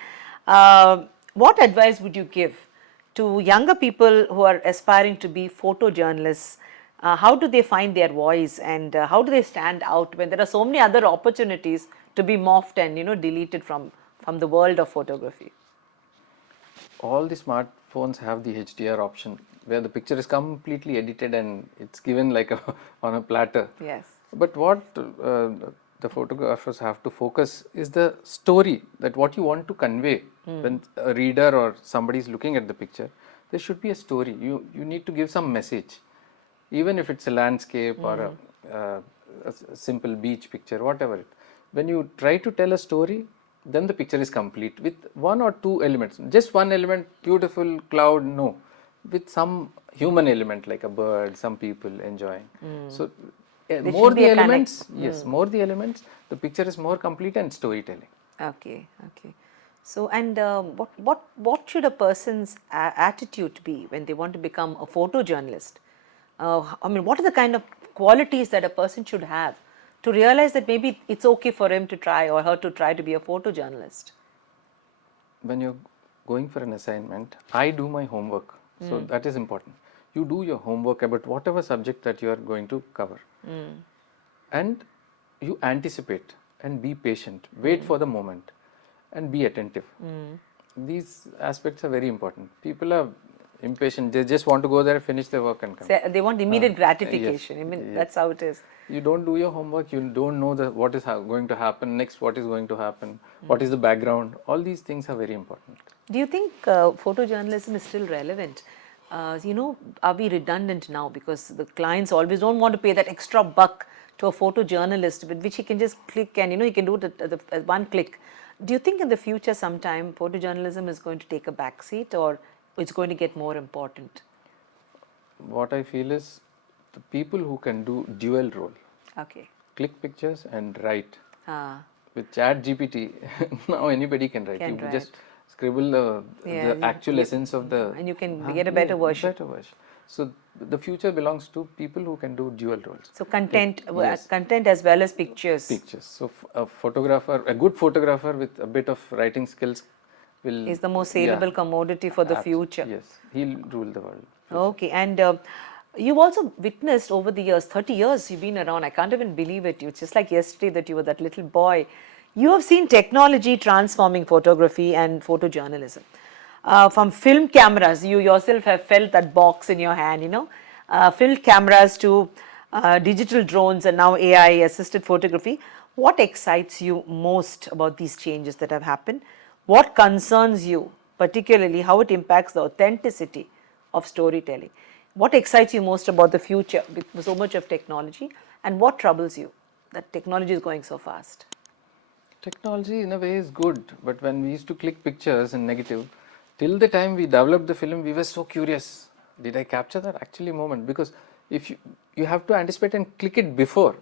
what advice would you give to younger people who are aspiring to be photojournalists? How do they find their voice, and how do they stand out when there are so many other opportunities to be morphed and deleted from the world of photography? All the smartphones have the HDR option, where the picture is completely edited and it's given like on a platter. Yes. But what the photographers have to focus is the story, that what you want to convey. When a reader or somebody is looking at the picture, there should be a story. You need to give some message, even if it's a landscape or a simple beach picture, whatever. When you try to tell a story, then the picture is complete with one or two elements. Just one element, beautiful cloud, no. With some human element like a bird, some people enjoying. So more should be the a connect. elements, yes, more the elements, the picture is more complete and storytelling. Okay, okay. So, and what should a person's attitude be when they want to become a photojournalist? I mean, what are the kind of qualities that a person should have to realize that maybe it's okay for him to try or her to try to be a photojournalist? When you're going for an assignment, I do my homework. So that is important. You do your homework about whatever subject that you are going to cover. And you anticipate and be patient. Wait for the moment and be attentive. These aspects are very important. People are impatient. They just want to go there, finish their work and come. They want immediate gratification. yes, I mean, yes. that's how it is. You don't do your homework, you don't know what is going to happen next, what is going to happen, what is the background. All these things are very important. Do you think photojournalism is still relevant? Are we redundant now because the clients always don't want to pay that extra buck to a photojournalist with which he can just click and he can do it at one click? Do you think in the future sometime photojournalism is going to take a backseat, or it's going to get more important? What I feel is the people who can do dual role, Okay. click pictures and write. Ah. With Chat GPT, now anybody can write. Can You write. just scribble the actual essence of the... And you can get a better version. Better version. So the future belongs to people who can do dual roles. So content, Yes. content as well as pictures. Pictures. So a photographer, a good photographer with a bit of writing skills will... Is the most saleable commodity for the future. Yes, he'll rule the world. Okay, and you've also witnessed over the years, 30 years you've been around, I can't even believe it. It's just like yesterday that you were that little boy. You have seen technology transforming photography and photojournalism. From film cameras, you yourself have felt that box in your hand, film cameras to digital drones and now AI assisted photography. What excites you most about these changes that have happened? What concerns you, particularly how it impacts the authenticity of storytelling? What excites you most about the future with so much of technology, and what troubles you that technology is going so fast? Technology in a way is good, but when we used to click pictures in negative, till the time we developed the film, we were so curious. Did I capture that actually moment? Because if you have to anticipate and click it before.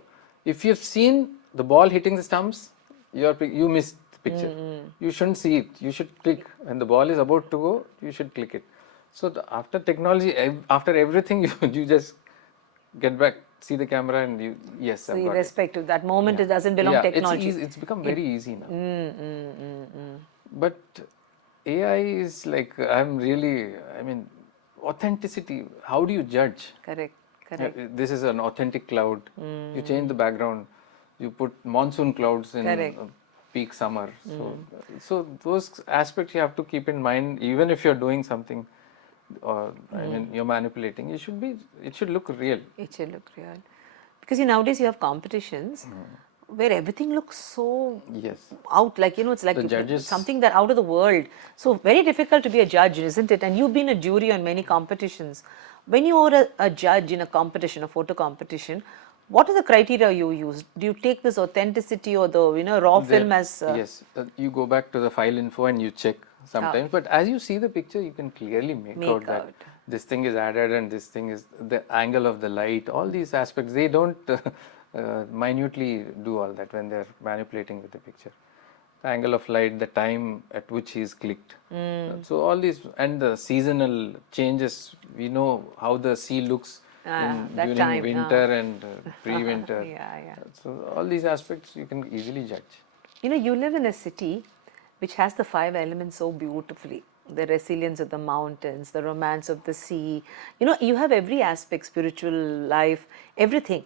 If you've seen the ball hitting the stumps, you missed the picture. You shouldn't see it. You should click. When the ball is about to go, you should click it. So after technology, after everything, you just get back, see the camera, and yes, so I've got irrespective, that moment it doesn't belong to technology. It's easy. It's become very easy now. But AI is like, I mean, authenticity. How do you judge? Correct. This is an authentic cloud. You change the background. You put monsoon clouds in peak summer. So those aspects you have to keep in mind, even if you're doing something, or I mean, you're manipulating. It should look real. It should look real. Because nowadays you have competitions where everything looks so out, like it's like something that out of the world. So very difficult to be a judge, isn't it? And you've been a jury on many competitions. When you are a judge in a competition, a photo competition, what are the criteria you use? Do you take this authenticity or the raw film as? Yes, you go back to the file info and you check sometimes. But as you see the picture, you can clearly make out that this thing is added and this thing is the angle of the light. All these aspects, they don't minutely do all that when they're manipulating with the picture. The angle of light, the time at which he's clicked. So all these, and the seasonal changes, we know how the sea looks during winter and pre-winter. So all these aspects you can easily judge. You live in a city which has the 5 elements so beautifully. The resilience of the mountains, the romance of the sea. You have every aspect, spiritual life, everything.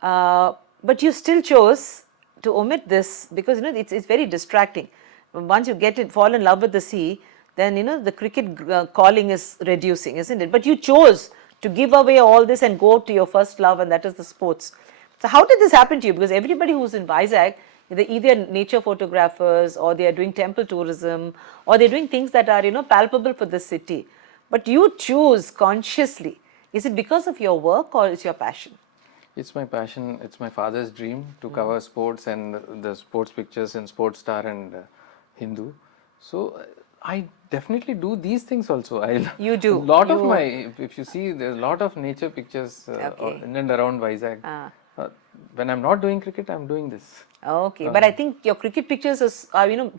But you still chose to omit this because it's very distracting. Once you fall in love with the sea, then the cricket calling is reducing, isn't it? But you chose to give away all this and go to your first love, and that is the sports. So how did this happen to you? Because everybody who's in Vizag, they're either nature photographers or they are doing temple tourism or they're doing things that are palpable for the city. But you choose consciously. Is it because of your work or it's your passion? It's my passion. It's my father's dream to cover sports and the sports pictures in Sports Star and Hindu. So I definitely do these things also. You do. If you see, there's a lot of nature pictures in and around Vizag. When I'm not doing cricket, I'm doing this. Okay, but I think your cricket pictures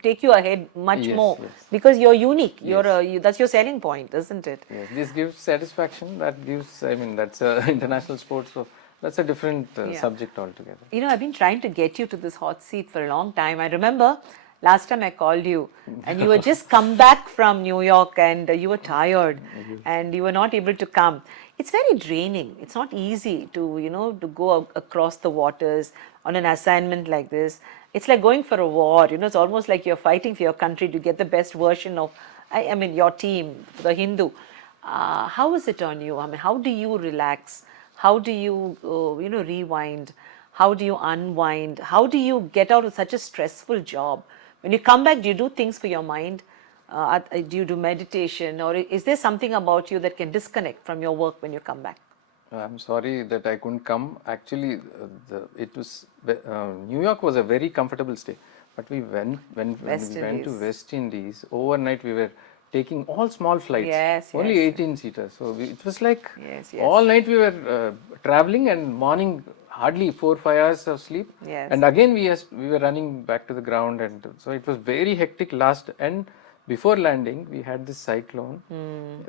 take you ahead much more because you're unique. That's your selling point, isn't it? Yes, this gives satisfaction. That's international sports. So that's a different subject altogether. I've been trying to get you to this hot seat for a long time. I remember last time I called you and you had just come back from New York and you were tired and you were not able to come. It's very draining. It's not easy to go across the waters on an assignment like this. It's like going for a war. It's almost like you're fighting for your country to get the best version of, your team, the Hindu. How is it on you? How do you relax? How do you, rewind? How do you unwind? How do you get out of such a stressful job? When you come back, do you do things for your mind? Do you do meditation, or is there something about you that can disconnect from your work when you come back? I'm sorry that I couldn't come. Actually, New York was a very comfortable stay, but when we went to West Indies, overnight we were taking all small flights, only 18-seaters. So it was like all night we were traveling, and morning hardly 4-5 hours of sleep, and again we were running back to the ground, and so it was very hectic and before landing we had this cyclone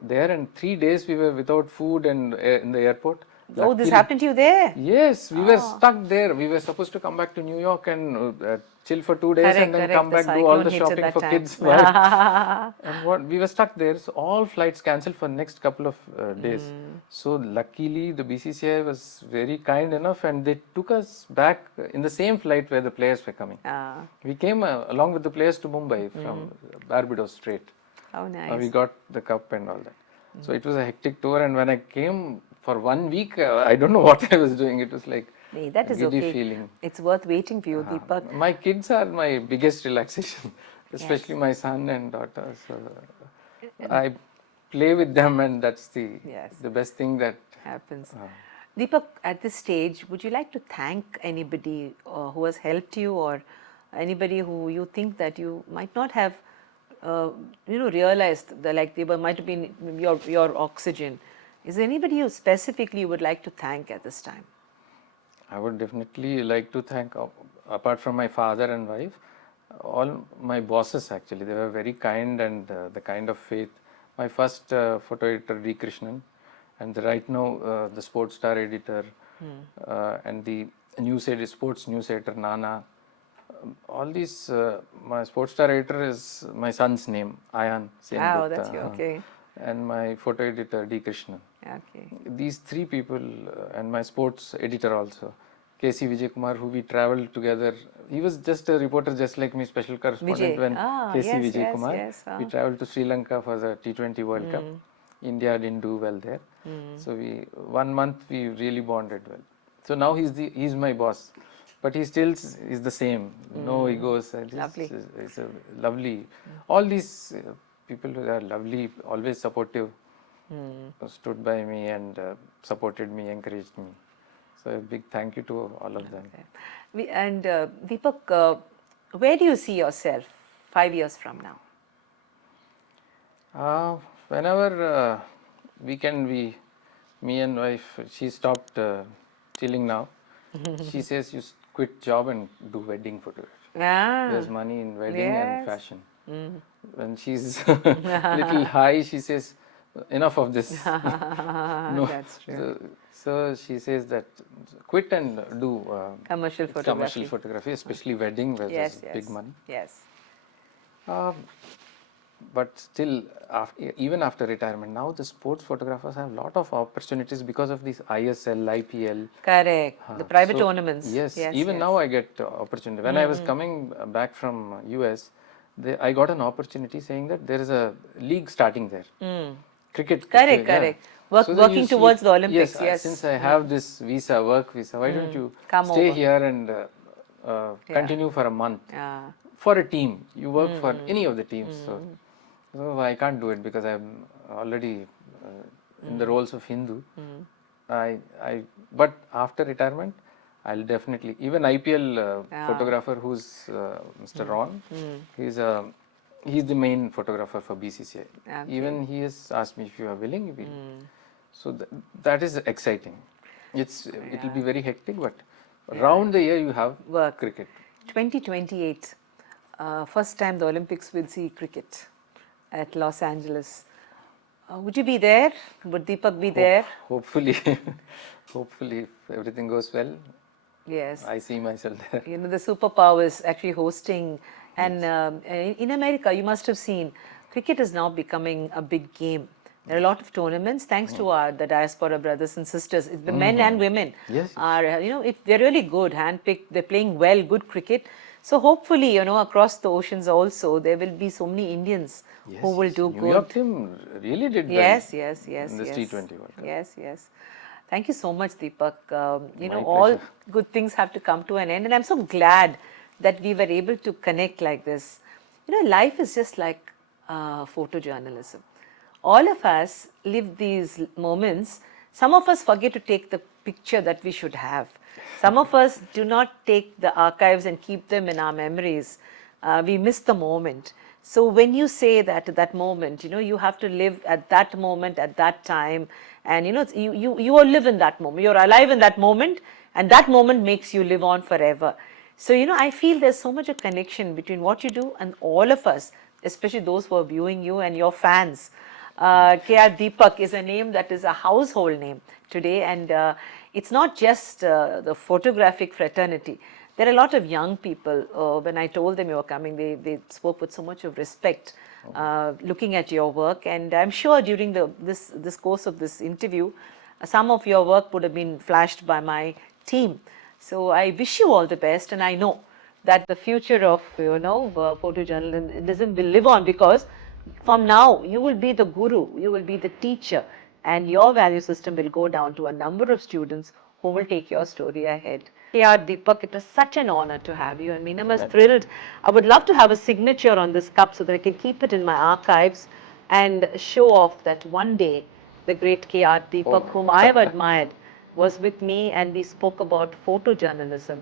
there, and 3 days we were without food and in the airport, Oh, this Luckily- happened to you there? Yes, we were stuck there. We were supposed to come back to New York and chill for 2 days and then come The back, do all the cyclone hit at shopping that for time. kids. Right? And what we were stuck there, so all flights cancelled for next couple of days. So luckily, the BCCI was very kind enough, and they took us back in the same flight where the players were coming. We came along with the players to Mumbai from Barbados straight. How nice. We got the cup and all that. So it was a hectic tour, and when I came for 1 week, I don't know what I was doing. It was like Nee, that a is giddy okay. feeling. It's worth waiting for you, Deepak. My kids are my biggest relaxation, especially my son and daughter. So I play with them, and that's the best thing that happens. Deepak, at this stage, would you like to thank anybody who has helped you, or anybody who you think that you might not have, realized that, like, they might have been your oxygen? Is there anybody you specifically would like to thank at this time? I would definitely like to thank, apart from my father and wife, all my bosses actually. They were very kind, and the kind of faith. My first photo editor, D. Krishnan, and right now the sports star editor, and the sports news editor, Nana. All these, my sports star editor is my son's name, Ayan. Oh, that's you, okay. And my photo editor, D. Krishnan. Okay. These three people, and my sports editor also, K.C. Vijay Kumar, who we traveled together. He was just a reporter just like me, special correspondent when K.C. Vijay Kumar. We traveled to Sri Lanka for the T20 World Cup. India didn't do well there. So 1 month we really bonded well. So now he's my boss. But he still is the same. No egos. Lovely. It's a lovely. All these people who are lovely, always supportive, stood by me and supported me, encouraged me. So a big thank you to all of them. Okay. Deepak, where do you see yourself 5 years from now? Whenever weekend me and wife, she stopped chilling now. She says you quit job and do wedding photography. There's money in wedding and fashion. When she's little high, she says, enough of this. No. That's true. So she says that quit and do commercial photography, especially wedding where there's big money. Yes. But still, even after retirement, now the sports photographers have a lot of opportunities because of these ISL, IPL. Correct. The private tournaments. Yes. Even now I get opportunity. When I was coming back from US, I got an opportunity saying that there is a league starting there. Cricket. Correct. Working towards the Olympics. Yes. Since I have this work visa, why don't you stay here and continue for a month? For a team. You work for any of the teams. So I can't do it because I'm already in the roles of Hindu. But after retirement, I'll definitely, even IPL photographer who's Mr. Ron, he's the main photographer for BCCI. Even he has asked me if you are willing. So that is exciting. It will be very hectic, but round the year you have cricket. 2028, first time the Olympics will see cricket at Los Angeles. Would you be there? Would Deepak be there? Hopefully, if everything goes well. Yes. I see myself there. The superpowers actually hosting, and in America, you must have seen, cricket is now becoming a big game. There are a lot of tournaments, thanks to the diaspora brothers and sisters. The men and women are, they're really good, handpicked. They're playing well, good cricket. So hopefully, across the oceans also, there will be so many Indians who will do good. New York team really did well. Yes. In this T20 World Cup. Yes. Thank you so much, Deepak. All good things have to come to an end, and I'm so glad that we were able to connect like this. Life is just like photojournalism. All of us live these moments. Some of us forget to take the picture that we should have. Some of us do not take the archives and keep them in our memories. We miss the moment. So when you say that moment, you have to live at that moment, at that time, and you all live in that moment. You're alive in that moment, and that moment makes you live on forever. So I feel there's so much a connection between what you do and all of us, especially those who are viewing you and your fans. K.R. Deepak is a name that is a household name today, and it's not just the photographic fraternity. There are a lot of young people. When I told them you were coming, they spoke with so much of respect, looking at your work. And I'm sure during this course of this interview, some of your work would have been flashed by my team. So I wish you all the best, and I know that the future of photojournalism will live on, because from now you will be the guru, you will be the teacher, and your value system will go down to a number of students who will take your story ahead. K.R. Deepak, it was such an honor to have you, and Meenamma is thrilled. I would love to have a signature on this cup so that I can keep it in my archives and show off that one day the great K.R. Deepak, whom I have admired, was with me, and we spoke about photojournalism